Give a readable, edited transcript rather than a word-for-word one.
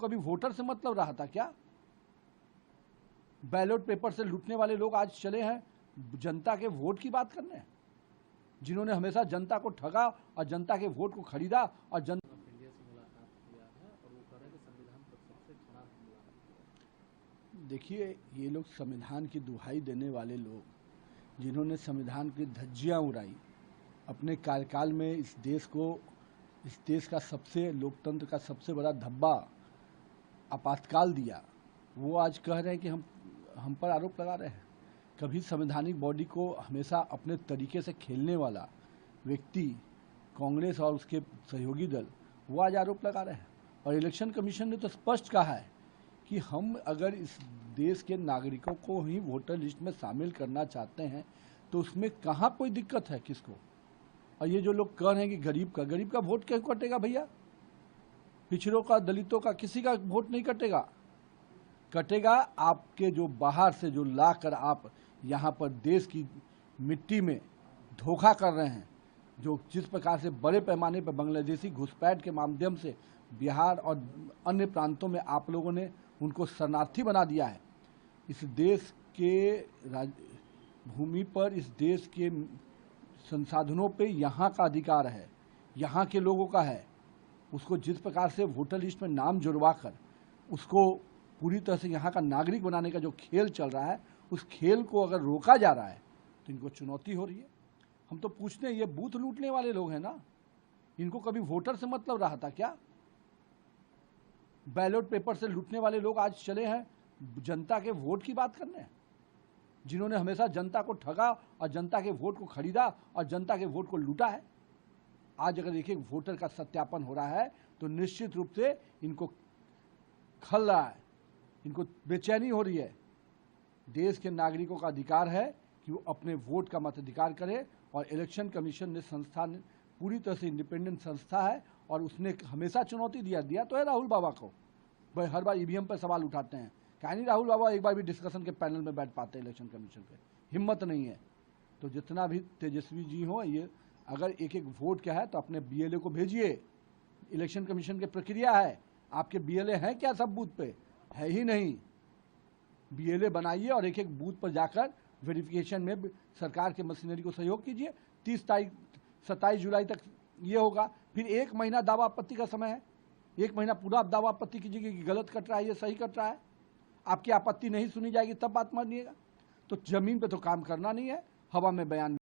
कभी वोटर से मतलब रहा था क्या? बैलेट पेपर से लूटने वाले लोग आज चले हैं जनता के वोट की बात करने, जिन्होंने हमेशा जनता को ठगा और जनता के वोट को खरीदा और इंडिया से मुलाकात किया है और वो कह रहे हैं कि संविधान पर सबसे खराब हमला। देखिए, ये लोग संविधान की दुहाई देने वाले लोग, जिन्होंने संविधान की धज्जियां उड़ाई, अपने कार्यकाल में इस देश का सबसे लोकतंत्र का सबसे बड़ा धब्बा आपातकाल दिया, वो आज कह रहे हैं कि हम पर आरोप लगा रहे हैं। कभी संवैधानिक बॉडी को हमेशा अपने तरीके से खेलने वाला व्यक्ति कांग्रेस और उसके सहयोगी दल, वो आज आरोप लगा रहे हैं। और इलेक्शन कमीशन ने तो स्पष्ट कहा है कि हम अगर इस देश के नागरिकों को ही वोटर लिस्ट में शामिल करना चाहते हैं तो उसमें कहाँ कोई दिक्कत है किसको। और ये जो लोग कह रहे हैं कि गरीब का वोट क्यों कटेगा भैया? पिछड़ों का, दलितों का, किसी का वोट नहीं कटेगा आपके जो बाहर से जो लाकर आप यहाँ पर देश की मिट्टी में धोखा कर रहे हैं, जो जिस प्रकार से बड़े पैमाने पर बांग्लादेशी घुसपैठ के माध्यम से बिहार और अन्य प्रांतों में आप लोगों ने उनको शरणार्थी बना दिया है। इस देश के भूमि पर, इस देश के संसाधनों पे यहाँ का अधिकार है, यहाँ के लोगों का है। उसको जिस प्रकार से वोटर लिस्ट में नाम जुड़वा कर उसको पूरी तरह से यहाँ का नागरिक बनाने का जो खेल चल रहा है, उस खेल को अगर रोका जा रहा है तो इनको चुनौती हो रही है। हम तो पूछते हैं, ये बूथ लूटने वाले लोग हैं ना, इनको कभी वोटर से मतलब रहा था क्या? बैलेट पेपर से लूटने वाले लोग आज चले हैं जनता के वोट की बात करने, जिन्होंने हमेशा जनता को ठगा और जनता के वोट को खरीदा और जनता के वोट को लूटा है। आज अगर एक एक वोटर का सत्यापन हो रहा है तो निश्चित रूप से इनको खल रहा है, इनको बेचैनी हो रही है। देश के नागरिकों का अधिकार है कि वो अपने वोट का मताधिकार करें, और इलेक्शन कमीशन ने संस्था पूरी तरह से इंडिपेंडेंट संस्था है और उसने हमेशा चुनौती दिया तो है राहुल बाबा को। भाई हर बार ईवीएम पर सवाल उठाते हैं, क्या नहीं राहुल बाबा एक बार भी डिस्कशन के पैनल में बैठ पाते इलेक्शन कमीशन पे? हिम्मत नहीं है। तो जितना भी तेजस्वी जी हो, ये अगर एक एक वोट क्या है तो अपने बीएलए को भेजिए। इलेक्शन कमीशन की प्रक्रिया है, आपके बीएलए हैं क्या? सब बूथ पे है ही नहीं। बीएलए बनाइए और एक एक बूथ पर जाकर वेरिफिकेशन में सरकार के मशीनरी को सहयोग कीजिए। 27 जुलाई तक ये होगा, फिर 1 महीना दावा आपत्ति का समय है। 1 महीना पूरा आप दावा आपत्ति कीजिए कि गलत कट रहा है, ये सही कट रहा है। आपकी आपत्ति नहीं सुनी जाएगी तब बात मानिएगा। तो जमीन पे तो काम करना नहीं है, हवा में बयान